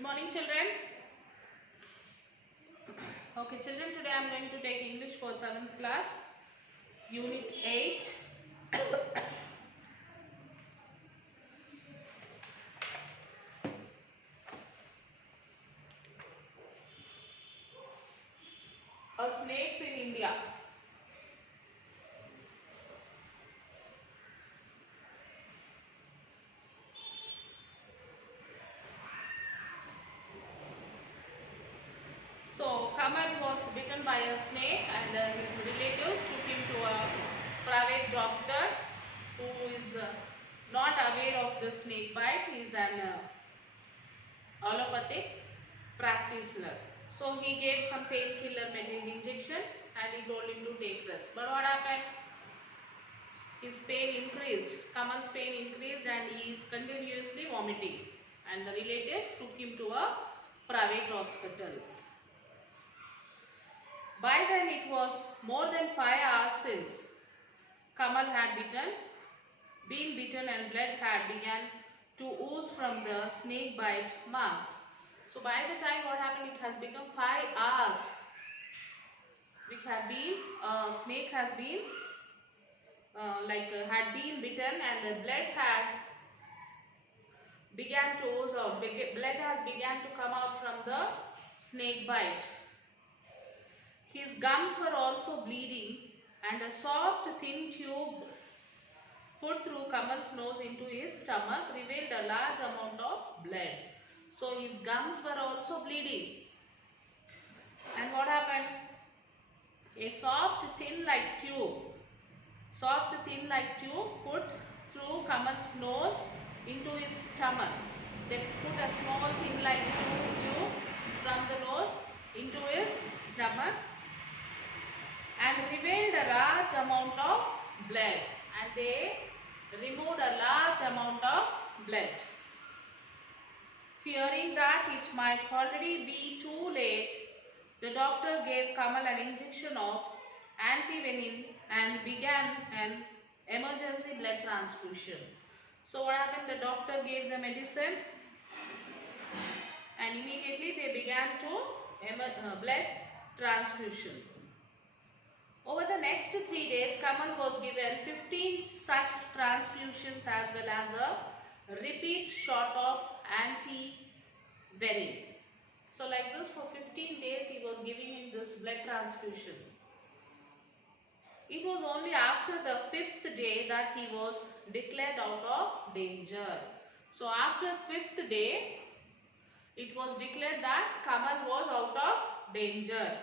Good morning, children. Okay, children, today I am going to take English for 7th class, Unit 8. Snakes in India. So, Kamal was bitten by a snake and his relatives took him to a private doctor who is not aware of the snake bite. He is an allopathic practitioner. So, he gave some painkiller injection and he told him to take rest. But what happened? His pain increased. Kamal's pain increased and he is continuously vomiting. And the relatives took him to a private hospital. By then it was more than 5 hours since Kamal had been bitten and blood had begun to ooze from the snake bite marks. So by the time what happened, it has become 5 hours which had been, snake has been had been bitten and the blood had began to ooze out. Blood has began to come out from the snake bite. His gums were also bleeding and a soft thin tube put through Kamal's nose into his stomach revealed a large amount of blood. So his gums were also bleeding. And what happened? A soft thin like tube put through Kamal's nose into his stomach. They put a small thin like tube from the nose into his stomach and revealed a large amount of blood, and they removed a large amount of blood. Fearing that it might already be too late, the doctor gave Kamal an injection of antivenin and began an emergency blood transfusion. So what happened? The doctor gave the medicine and immediately they began to blood transfusion. Over the next 3 days, Kamal was given 15 such transfusions as well as a repeat shot of antivenin. So like this for 15 days he was giving him this blood transfusion. It was only after the 5th day that he was declared out of danger. So after 5th day, it was declared that Kamal was out of danger.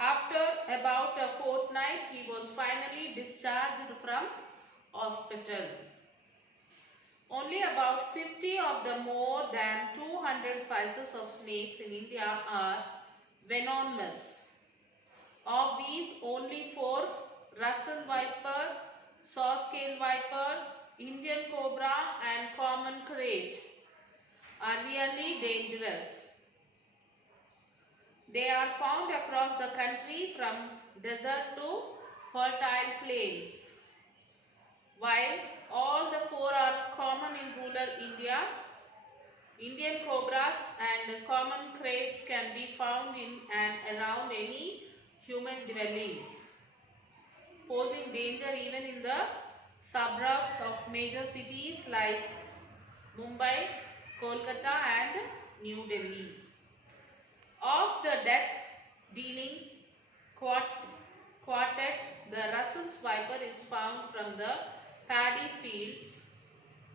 After about a fortnight, he was finally discharged from hospital. Only about 50 of the more than 200 species of snakes in India are venomous. Of these, only 4, Russell viper, saw-scale viper, Indian cobra and common krait, are really dangerous. They are found across the country from desert to fertile plains. While all the 4 are common in rural India, Indian cobras and common kraits can be found in and around any human dwelling, posing danger even in the suburbs of major cities like Mumbai, Kolkata and New Delhi. Of the death-dealing quartet, the Russell's viper is found from the paddy fields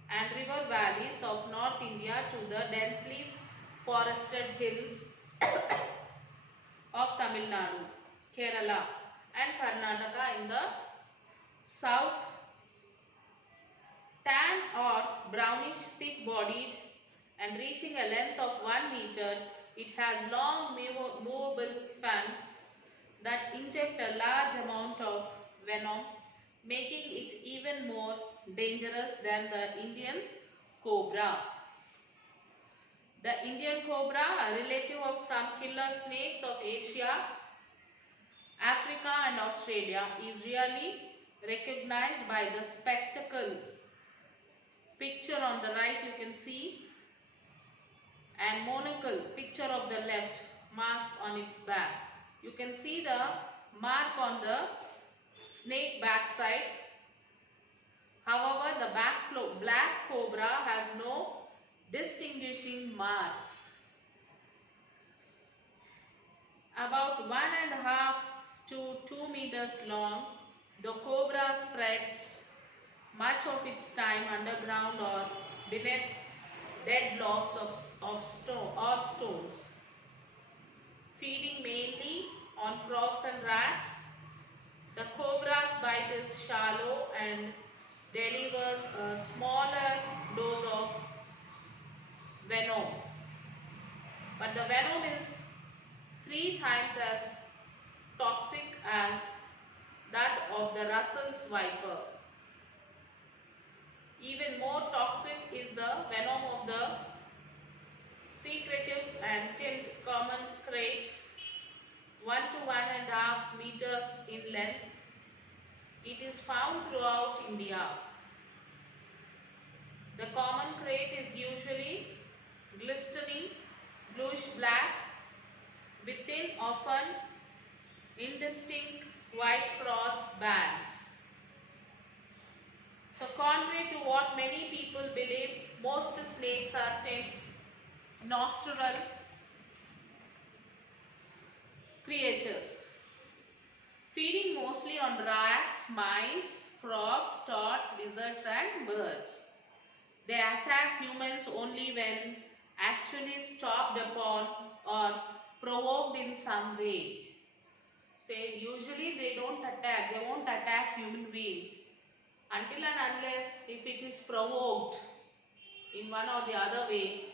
and river valleys of North India to the densely forested hills of Tamil Nadu, Kerala and Karnataka in the south. Tan or brownish thick-bodied and reaching a length of 1 meter, it has long movable fangs that inject a large amount of venom, making it even more dangerous than the Indian cobra. The Indian cobra, a relative of some killer snakes of Asia, Africa and Australia, is really recognized by the spectacle picture on the right you can see, and monocle picture of the left marks on its back. You can see the mark on the snake back side. However, the black cobra has no distinguishing marks. About 1.5 to 2 meters long, the cobra spreads much of its time underground or beneath dead logs of stones, feeding mainly on frogs and rats. The cobra's bite is shallow and delivers a smaller dose of venom, but the venom is 3 times as toxic as that of the Russell's viper. Even more toxic is the venom of the secretive and tinned common krait, 1 to 1.5 meters in length. It is found throughout India. The common krait is usually glistening bluish black with thin, often indistinct white cross bands. So contrary to what many people believe, most snakes are nocturnal creatures, feeding mostly on rats, mice, frogs, toads, lizards and birds. They attack humans only when actually stopped upon or provoked in some way. Say usually they won't attack human beings until and unless if it is provoked in one or the other way,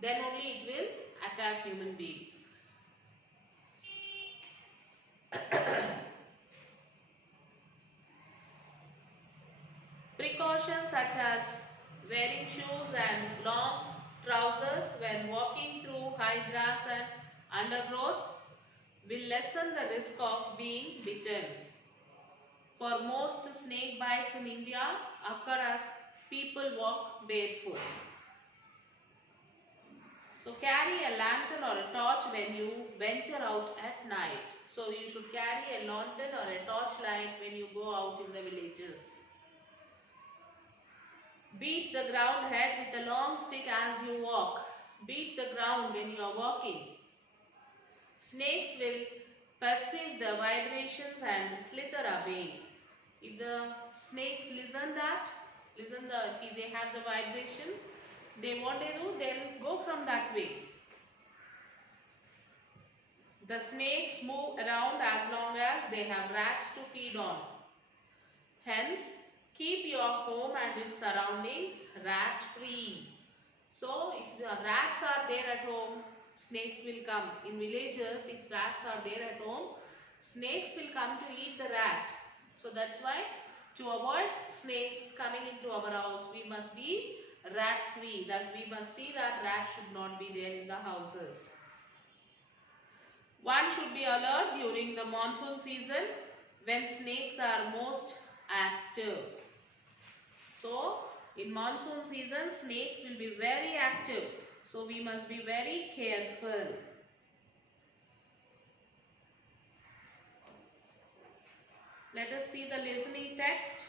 then only it will attack human beings. Precautions such as wearing shoes and long trousers when walking through high grass and undergrowth will lessen the risk of being bitten. For most snake bites in India occur as people walk barefoot. So carry a lantern or a torch when you venture out at night. So you should carry a lantern or a torchlight when you go out in the villages. Beat the ground head with a long stick as you walk. Beat the ground when you are walking. Snakes will perceive the vibrations and slither away. If the snakes if they have the vibration, what they do, they'll go from that way. The snakes move around as long as they have rats to feed on. Hence, keep your home and its surroundings rat free. So, if the rats are there at home, snakes will come. In villages, if rats are there at home, snakes will come to eat the rat. So, that's why to avoid snakes coming into our house, we must be rat free. That we must see that rats should not be there in the houses. One should be alert during the monsoon season when snakes are most active. So, in monsoon season, snakes will be very active. So, we must be very careful. Let us see the listening text.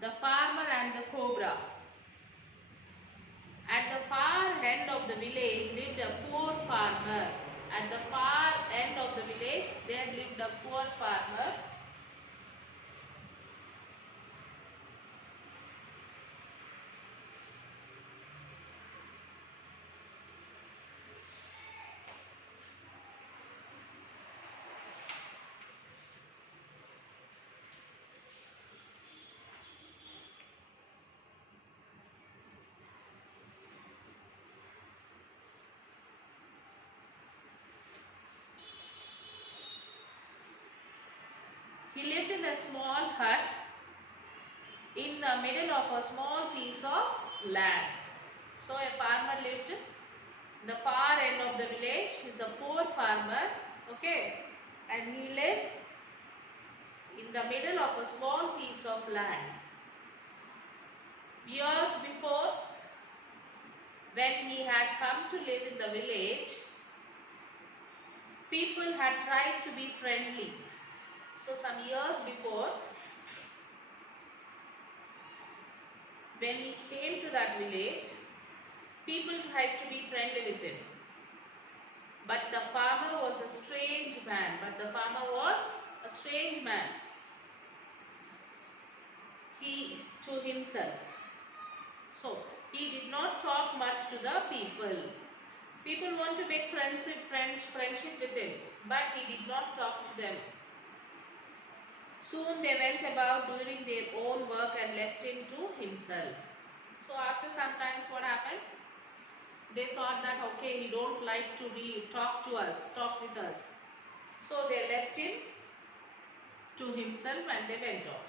The farmer and the cobra. At the far end of the village lived a poor farmer. At the far end of the village, there lived a poor farmer. He lived in a small hut in the middle of a small piece of land. So a farmer lived in the far end of the village. He is a poor farmer, okay, and he lived in the middle of a small piece of land. Years before, when he had come to live in the village, people had tried to be friendly. So some years before, when he came to that village, people tried to be friendly with him. But the farmer was a strange man. He to himself. So he did not talk much to the people. People want to make friendship with him, but he did not talk to them. Soon they went about doing their own work and left him to himself. So after some time, what happened? They thought that okay, he don't like to talk with us. So they left him to himself and they went off.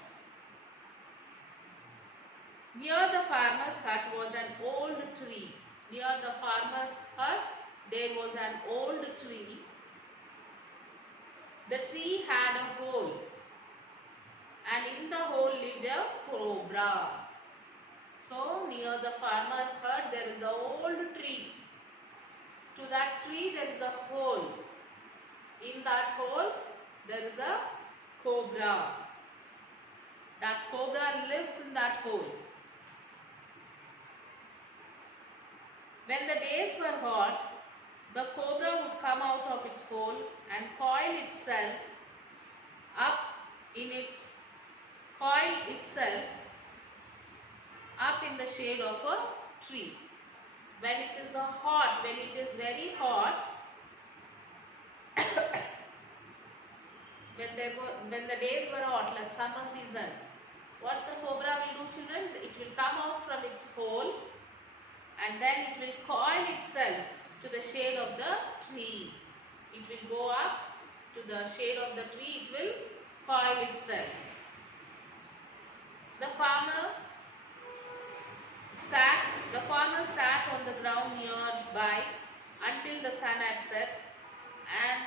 Near the farmer's hut was an old tree. Near the farmer's hut there was an old tree. The tree had a hole, and in the hole lived a cobra. So near the farmer's hut there is an old tree. To that tree there is a hole. In that hole there is a cobra. That cobra lives in that hole. When the days were hot, the cobra would come out of its hole and coil itself up in the shade of a tree. When it is very hot, when the days were hot, like summer season, what the cobra will do, children? It will come out from its hole and then it will coil itself to the shade of the tree. It will go up to the shade of the tree, it will coil itself. The farmer sat on the ground nearby until the sun had set, and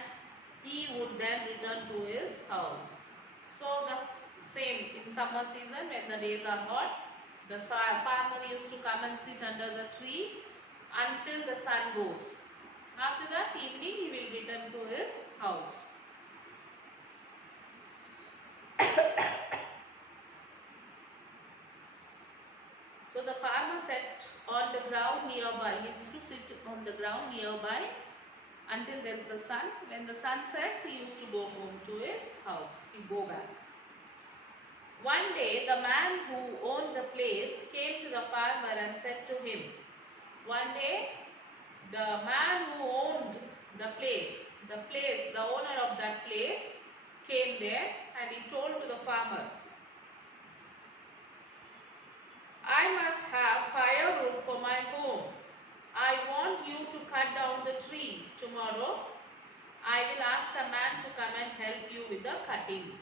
he would then return to his house. So the same in summer season, when the days are hot, the farmer used to come and sit under the tree until the sun goes. After that evening he will return to his house. So the farmer sat on the ground nearby. He used to sit on the ground nearby until there is the sun. When the sun sets, he used to go home to his house. He go back. One day, the man who owned the place came to the farmer and said to him, one day, the man who owned the owner of that place came there and he told to the farmer, I must have firewood for my home. I want you to cut down the tree tomorrow. I will ask a man to come and help you with the cutting.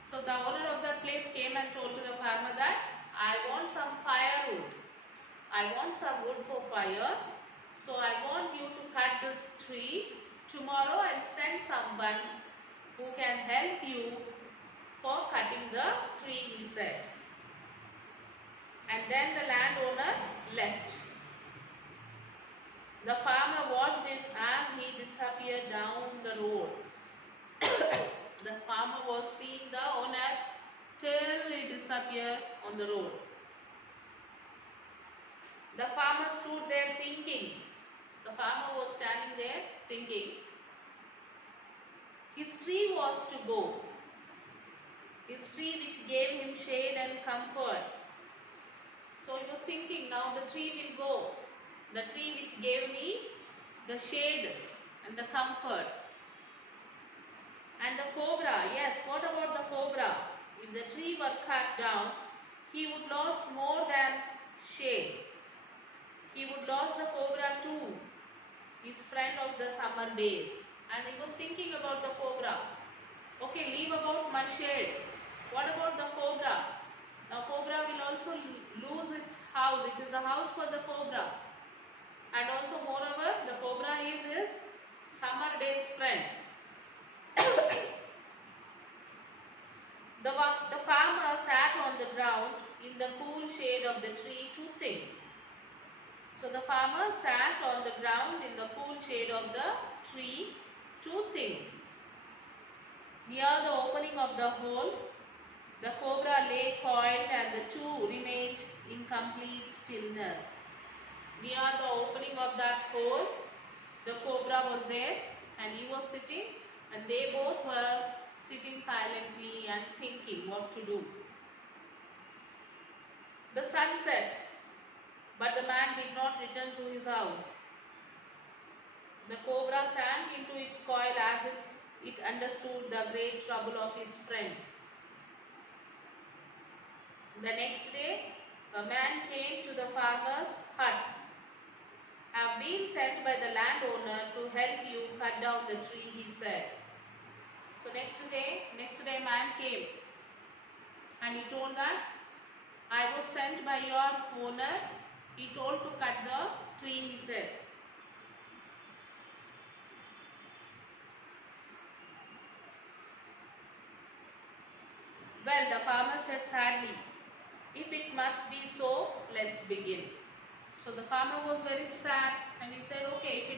So the owner of that place came and told to the farmer that I want some firewood. I want some wood for fire. So I want you to cut this tree. Tomorrow I'll send someone who can help you for cutting the tree, he said. And then the landowner left. The farmer watched him as he disappeared down the road. The farmer was seeing the owner till he disappeared on the road. The farmer stood there thinking. The farmer was standing there thinking. His tree was to go. His tree which gave him shade and comfort. So he was thinking, now the tree will go. The tree which gave me the shade and the comfort. And the cobra, yes, what about the cobra? If the tree were cut down, he would lose more than shade. He would lose the cobra too, his friend of the summer days. And he was thinking about the cobra. Okay, leave about my shade. What about the cobra? Now cobra will also lose its house. It is a house for the cobra. And also moreover, the cobra is his summer days friend. The farmer sat on the ground in the cool shade of the tree to think. So the farmer sat on the ground in the cool shade of the tree to think. Near the opening of the hole, the cobra lay coiled and the two remained in complete stillness. Near the opening of that hole, the cobra was there and he was sitting, and they both were sitting silently and thinking what to do. The sun set, but the man did not return to his house. The cobra sank into its coil as if it understood the great trouble of his friend. The next day, a man came to the farmer's hut. "Have been sent by the landowner to help you cut down the tree," he said. So next day man came and he told that, "I was sent by your owner. He told to cut the tree," he said. "Well," the farmer said sadly, "if it must be so, let's begin." So the farmer was very sad and he said, "Okay, if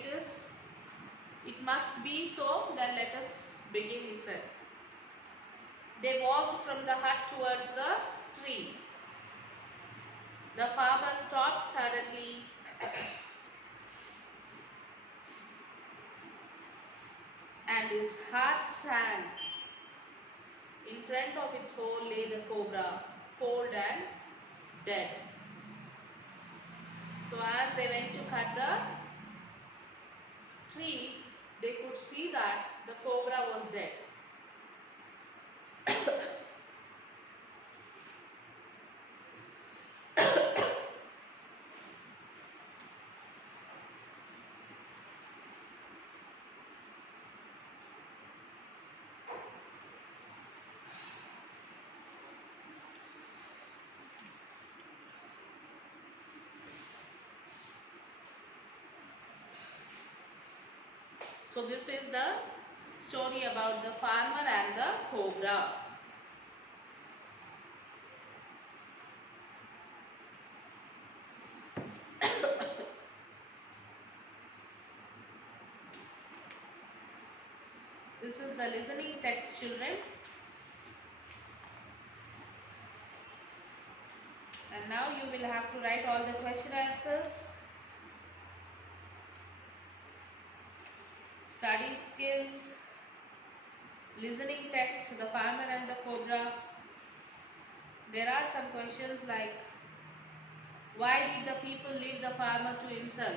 it must be so, then let us begin," he said. They walked from the hut towards the tree. The farmer stopped suddenly and his heart sank. In front of its hole lay the cobra, cold and dead. So as they went to cut the tree, they could see that the cobra was dead. So this is the story about the farmer and the cobra. This is the listening text, children. And now you will have to write all the question answers, study skills, listening text, the farmer and the cobra. There are some questions like, why did the people leave the farmer to himself?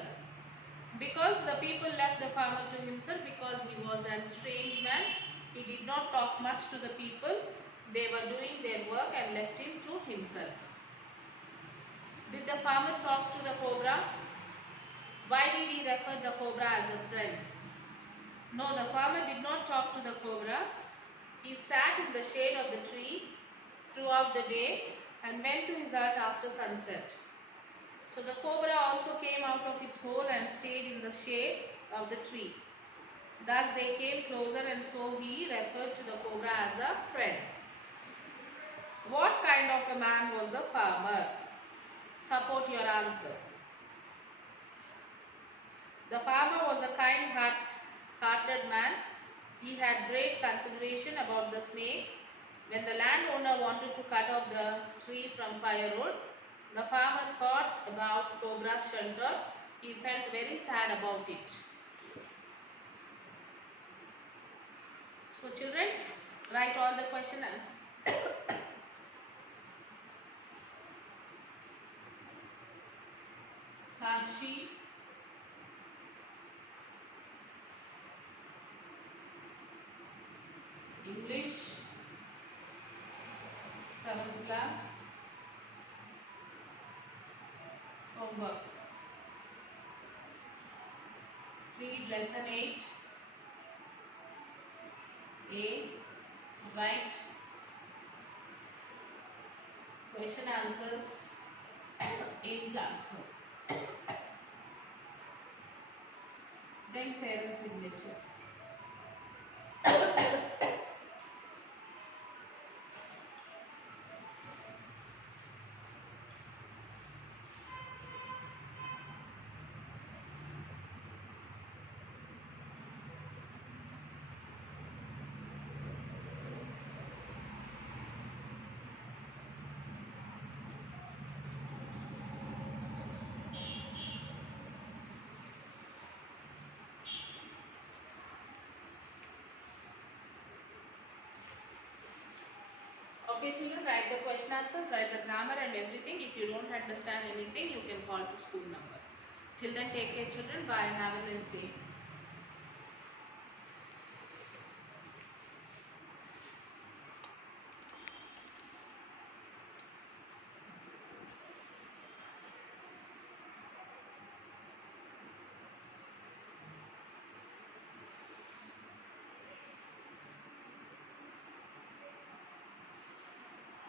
Because the people left the farmer to himself because he was a strange man. He did not talk much to the people. They were doing their work and left him to himself. Did the farmer talk to the cobra? Why did he refer the cobra as a friend? No, the farmer did not talk to the cobra. He sat in the shade of the tree throughout the day and went to his hut after sunset. So the cobra also came out of its hole and stayed in the shade of the tree. Thus they came closer, and so he referred to the cobra as a friend. What kind of a man was the farmer? Support your answer. The farmer was a kind-hearted man. He had great consideration about the snake. When the landowner wanted to cut off the tree from firewood, the farmer thought about cobra's shelter. He felt very sad about it. So children, write all the question answers. Sakshi, English, 7th class, homework. Read lesson 8. A. Write question answers in classroom. Then parent signature. Okay children, write the question answers, write the grammar and everything. If you don't understand anything, you can call to school number. Till then, take care children. Bye and have a nice day.